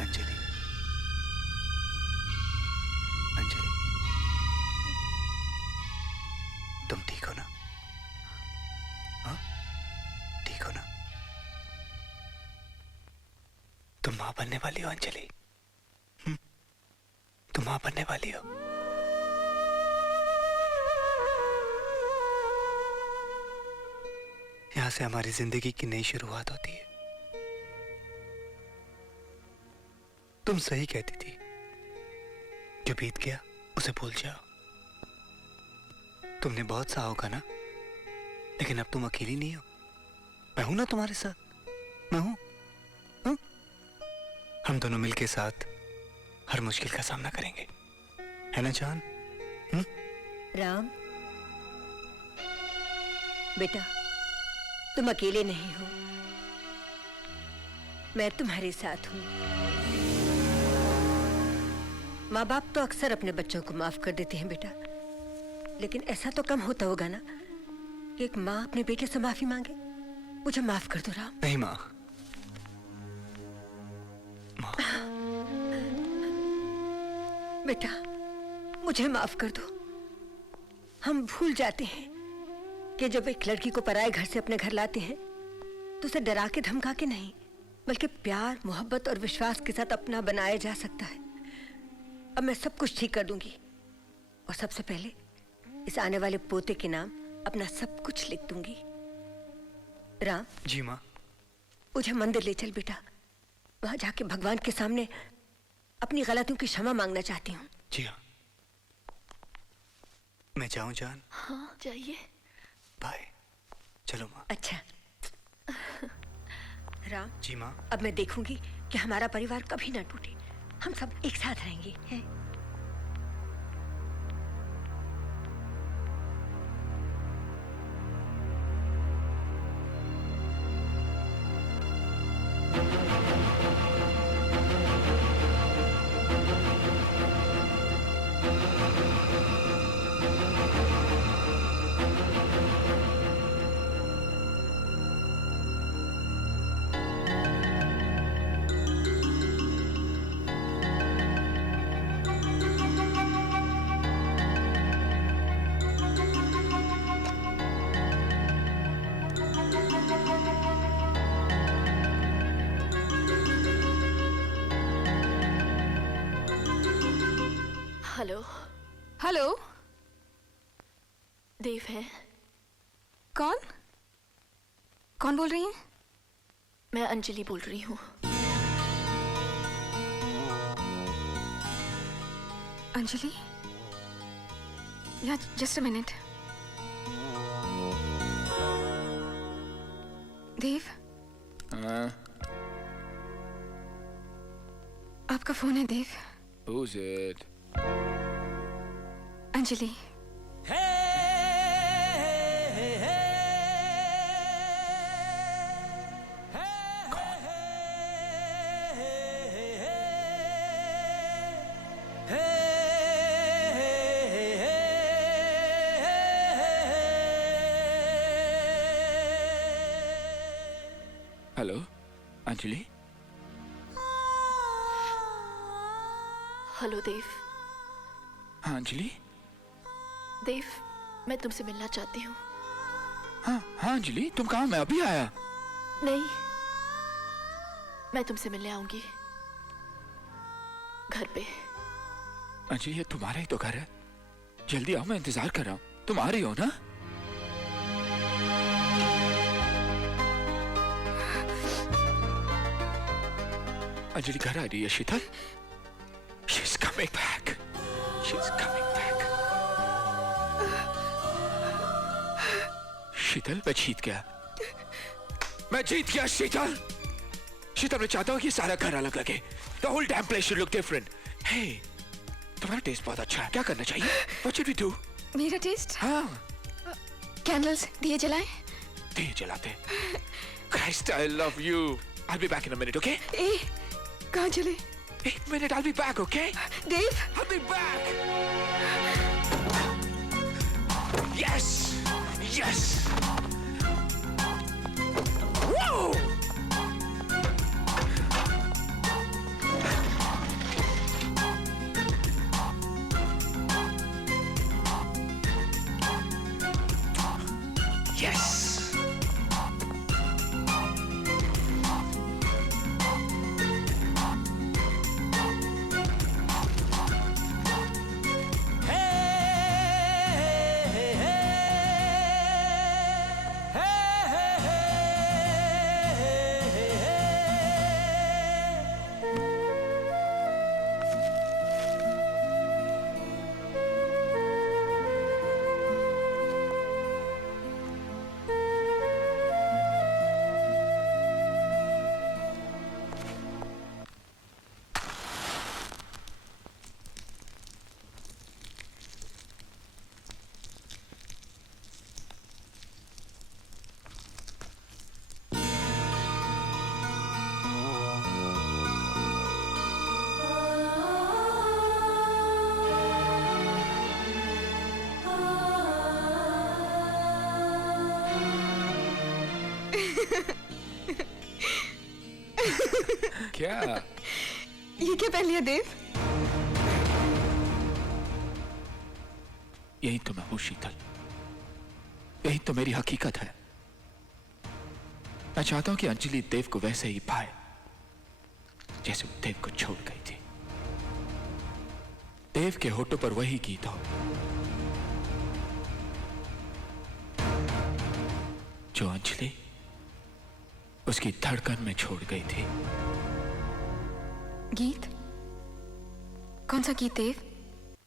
अंजलि, अंजलि, तुम ठीक हो ना? हाँ, ठीक हो ना? तुम मां बनने वाली हो अंजलि। तुम मां बनने वाली हो। यहां से हमारी जिंदगी की नई शुरुआत होती है। तुम सही कहती थी, जो बीत गया उसे भूल जाओ। तुमने बहुत सहा होगा ना, लेकिन अब तुम अकेली नहीं हो। मैं हूं ना तुम्हारे साथ, मैं हूं। हाँ? हम दोनों मिलके साथ हर मुश्किल का सामना करेंगे, है ना जान? राम बेटा, तुम अकेले नहीं हो, मैं तुम्हारे साथ हूं। माँ बाप तो अक्सर अपने बच्चों को माफ कर देते हैं बेटा, लेकिन ऐसा तो कम होता होगा ना कि एक माँ अपने बेटे से माफी मांगे। मुझे माफ कर दो राम। नहीं माँ, माँ। बेटा मुझे माफ कर दो। हम भूल जाते हैं कि जब एक लड़की को पराये घर से अपने घर लाते हैं तो उसे डरा के धमका के नहीं, बल्कि प्यार, मोहब्बत और विश्वास के साथ अपना बनाया जा सकता है। अब मैं सब कुछ ठीक कर दूंगी और सबसे पहले इस आने वाले पोते के नाम अपना सब कुछ लिख दूंगी। राम जी माँ। मुझे मंदिर ले चल बेटा, वहां जाके भगवान के सामने अपनी गलतियों की क्षमा मांगना चाहती हूँ। जी हाँ, मैं जाऊं जान? हाँ जाइए। बाय। चलो माँ। अच्छा राम जी माँ। अब मैं देखूंगी कि हमारा परिवार कभी ना टूटे, हम सब एक साथ रहेंगे, हैं? हेलो। हेलो, देव है? कौन कौन बोल रही हैं? मैं अंजलि बोल रही हूँ। अंजलि? या जस्ट अ मिनट। देव, आपका फोन है Dev. Who's it? Anjali. Hello Anjali. Hello Dev. हाँ अंजलि। देव, मैं तुमसे मिलना चाहती हूँ। हाँ अंजलि, तुम कहाँ? मैं अभी आया। नहीं, मैं तुमसे मिलने आऊंगी घर पे। अंजलि ये तुम्हारा ही तो घर है, जल्दी आओ, मैं इंतजार कर रहा हूँ। तुम आ रही हो ना? अंजलि घर आ रही है शीतल। She's coming back. She's coming back. शीतल मैं जीत गया, मैं जीत गया शीतल। शीतल मैं चाहता हूँ कि सारा घर अलग लगे। The whole damn place should look different. Hey, तुम्हारा टेस्ट बहुत अच्छा है, क्या करना चाहिए? What should we do? मेरा टेस्ट? हाँ, कैंडल्स, दिए जलाएं? दिए जलाते। Christ, I love you. I'll be back in a minute, okay? ए, कहाँ चले? 1 minute, I'll be back, okay? Dev, I'll be back. Yes, yes. Whoa. क्या? ये क्या पहन लिया देव? यही तो मैं हूं शीतल, यही तो मेरी हकीकत है। मैं चाहता हूं कि अंजलि देव को वैसे ही पाए जैसे वो देव को छोड़ गई थी। देव के होठों पर वही गीत हो जो अंजलि उसकी धड़कन में छोड़ गई थी। गीत? कौन सा गीत देव?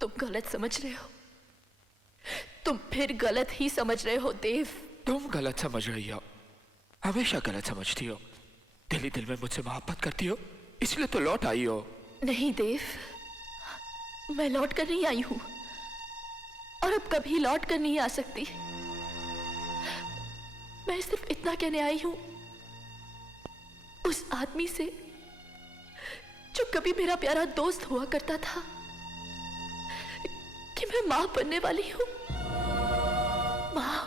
तुम गलत समझ रहे हो, तुम फिर गलत ही समझ रहे हो देव। तुम गलत समझ रही हो, हमेशा गलत समझती हो। दिल ही दिल में मुझसे मोहब्बत करती हो, इसलिए तो लौट आई हो। नहीं देव, मैं लौट कर नहीं आई हूं और अब कभी लौट कर नहीं आ सकती। मैं सिर्फ इतना कहने आई हूं उस आदमी से जो कभी मेरा प्यारा दोस्त हुआ करता था कि मैं मां बनने वाली हूं। मां।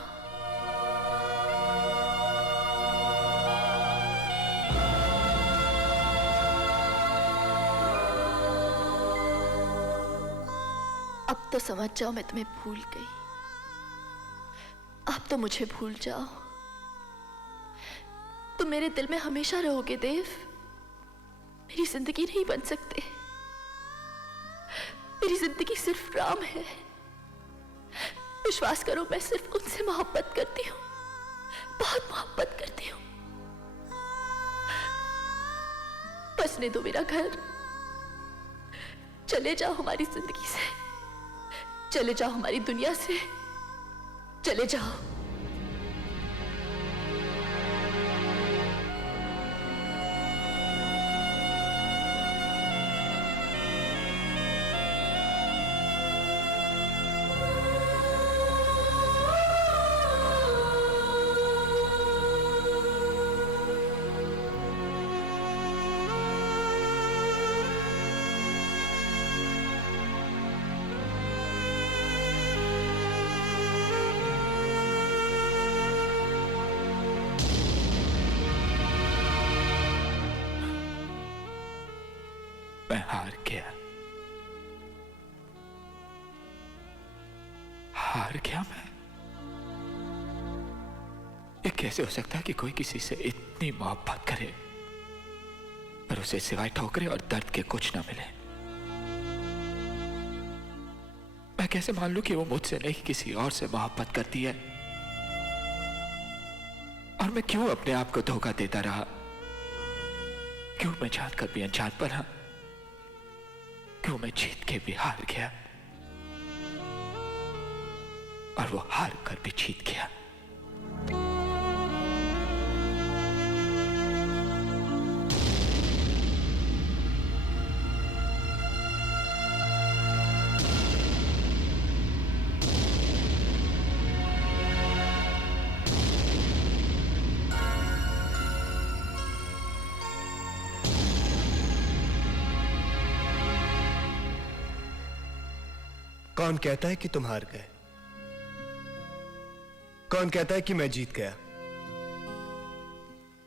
अब तो समझ जाओ मैं तुम्हें भूल गई। अब तो मुझे भूल जाओ। तुम मेरे दिल में हमेशा रहोगे देव, मेरी जिंदगी नहीं बन सकते। मेरी जिंदगी सिर्फ राम है। विश्वास करो, मैं सिर्फ उनसे मोहब्बत करती हूँ, बहुत मोहब्बत करती हूँ। बसने दो मेरा घर, चले जाओ हमारी जिंदगी से, चले जाओ हमारी दुनिया से, चले जाओ। मैं हार गया, हार गया मैं। ये कैसे हो सकता है कि कोई किसी से इतनी मोहब्बत करे पर उसे सिवाय ठोकरे और दर्द के कुछ ना मिले। मैं कैसे मान लूं कि वो मुझसे नहीं किसी और से मोहब्बत करती है, और मैं क्यों अपने आप को धोखा देता रहा? क्यों मैं जानकर भी अनजान बना? क्यों मैं जीत के भी हार गया और वो हार कर भी जीत गया? कौन कहता है कि तुम हार गए? कौन कहता है कि मैं जीत गया?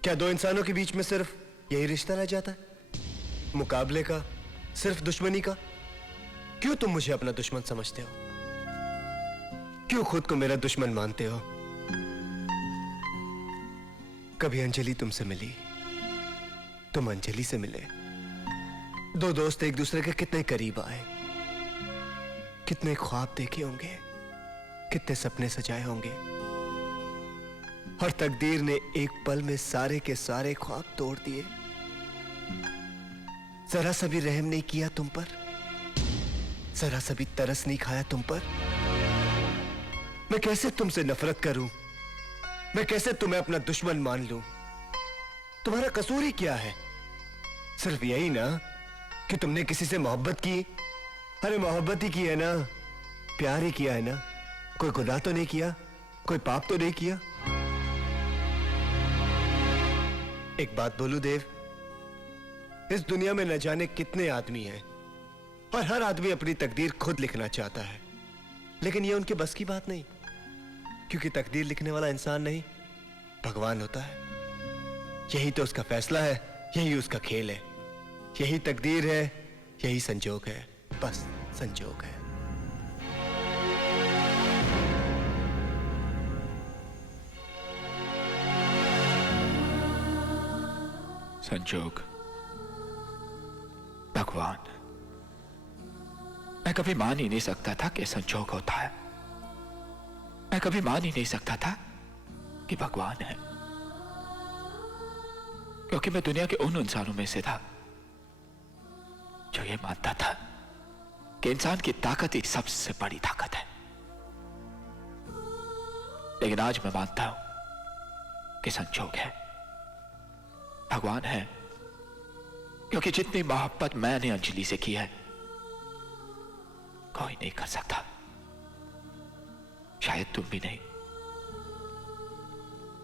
क्या दो इंसानों के बीच में सिर्फ यही रिश्ता रह जाता है, मुकाबले का, सिर्फ दुश्मनी का? क्यों तुम मुझे अपना दुश्मन समझते हो? क्यों खुद को मेरा दुश्मन मानते हो? कभी अंजलि तुमसे मिली, तुम अंजलि से मिले, दो दोस्त एक दूसरे के कितने करीब आए, कितने ख्वाब देखे होंगे, कितने सपने सजाए होंगे, और तकदीर ने एक पल में सारे के सारे ख्वाब तोड़ दिए। जरा सा भी रहम नहीं किया तुम पर, जरा सा भी तरस नहीं खाया तुम पर। मैं कैसे तुमसे नफरत करूं? मैं कैसे तुम्हें अपना दुश्मन मान लूं? तुम्हारा कसूर ही क्या है? सिर्फ यही ना कि तुमने किसी से मोहब्बत की। अरे मोहब्बत ही की है ना, प्यार ही किया है ना, कोई गुनाह तो नहीं किया, कोई पाप तो नहीं किया। एक बात बोलूं देव, इस दुनिया में न जाने कितने आदमी हैं और हर आदमी अपनी तकदीर खुद लिखना चाहता है, लेकिन यह उनके बस की बात नहीं, क्योंकि तकदीर लिखने वाला इंसान नहीं, भगवान होता है। यही तो उसका फैसला है, यही उसका खेल है। यही तकदीर है, यही संजोग है, बस संजोग है। संजोग, भगवान। मैं कभी मान ही नहीं सकता था कि संजोग होता है। मैं कभी मान ही नहीं सकता था कि भगवान है, क्योंकि मैं दुनिया के उन इंसानों में से था जो ये मानता था कि इंसान की ताकत ही सबसे बड़ी ताकत है। लेकिन आज मैं मानता हूं कि संजोग है, भगवान है, क्योंकि जितनी मोहब्बत मैंने अंजलि से की है कोई नहीं कर सकता, शायद तुम भी नहीं।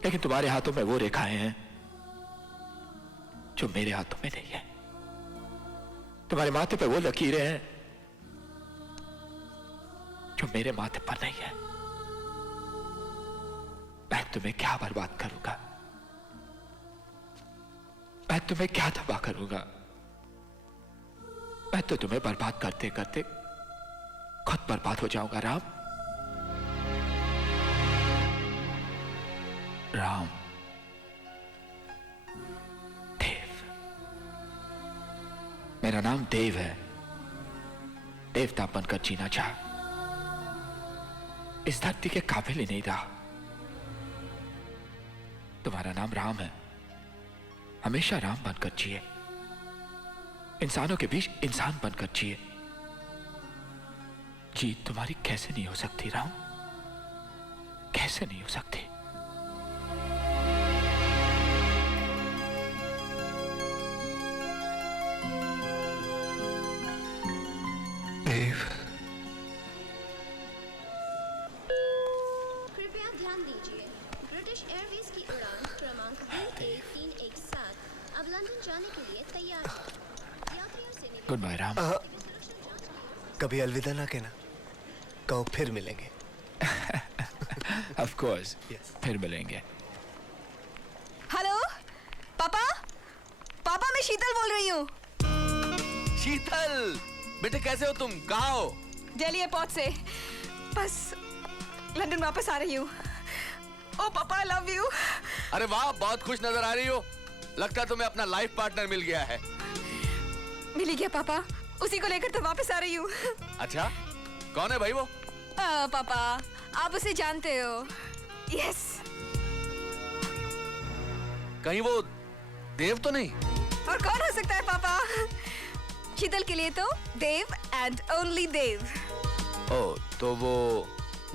लेकिन तुम्हारे हाथों में वो रेखाएं हैं जो मेरे हाथों में नहीं है। तुम्हारे माथे पे वो लकीरें हैं जो मेरे माथे पर नहीं है। मैं तुम्हें क्या बर्बाद करूंगा, मैं तुम्हें क्या तबाह करूंगा। मैं तो तुम्हें बर्बाद करते करते खुद बर्बाद हो जाऊंगा। राम, राम, देव। मेरा नाम देव है। देवता बनकर जीना चाह, इस धरती के काबिल ही नहीं रहा। तुम्हारा नाम राम है, हमेशा राम बनकर जिए, इंसानों के बीच इंसान बनकर जिए। जीत तुम्हारी कैसे नहीं हो सकती राम, कैसे नहीं हो सकती। देव, कृपया ध्यान दीजिए, ब्रिटिश एयरवेज की उड़ान क्रमांक B1317 अब लंदन जाने के लिए तैयार है। यात्रियों से निवेदन गुड बाय राम। कभी अलविदा ना कहना, कहो फिर मिलेंगे। Of course, Yes. फिर मिलेंगे। हेलो पापा, पापा मैं शीतल बोल रही हूँ। शीतल, बेटे कैसे हो तुम? कहाँ हो? दिल्ली एयरपोर्ट से बस लंदन वापस आ रही हूँ। ओ पापा, आई लव यू। अरे वाह, बहुत खुश नजर आ रही हो। लगता है तुम्हें अपना लाइफ पार्टनर मिल गया है। मिल ही गया पापा, उसी को लेकर तो वापस आ रही हूँ। अच्छा, कौन है भाई वो? पापा, आप उसे जानते हो। यस। कहीं वो देव तो नहीं? और कौन हो सकता है पापा? शीतल के लिए तो देव एंड ओनली देव। ओ, तो वो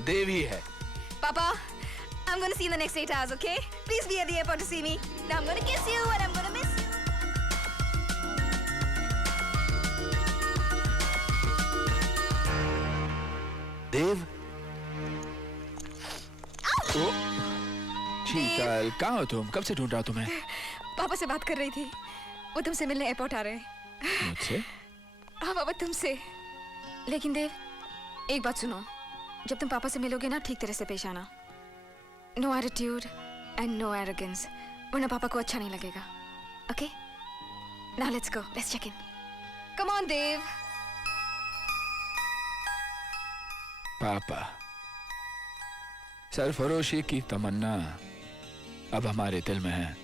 देव ही है। Papa, I'm gonna see you in the next 8 hours, okay? Please be at the airport to see me. Now I'm gonna kiss you and I'm gonna miss you. देव? शीतल, कहाँ हो तुम? कब से ढूंढ रहा हूं तुम्हें। पापा से बात कर रही थी, वो तुमसे मिलने एयरपोर्ट आ रहे हैं। मुझसे? हाँ पापा, तुमसे। लेकिन देव, एक बात सुनो, जब तुम पापा से मिलोगे ना, ठीक तरह से पेश आना। No attitude and no arrogance, वरना पापा को अच्छा नहीं लगेगा। Okay? Now let's go, let's check in. Come on Dev. पापा, सरफरोशी की तमन्ना अब हमारे दिल में है।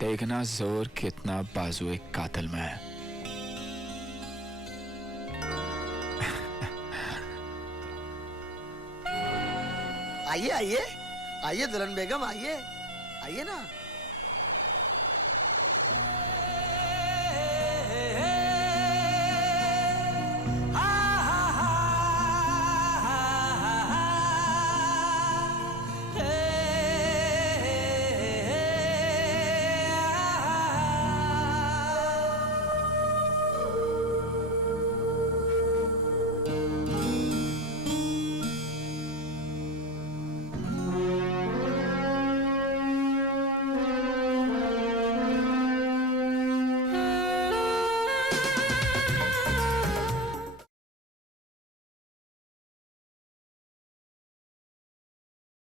देखना जोर कितना बाजुए कातिल में है। आइए आइए आइए दुल्हन बेगम, आइए आइए ना।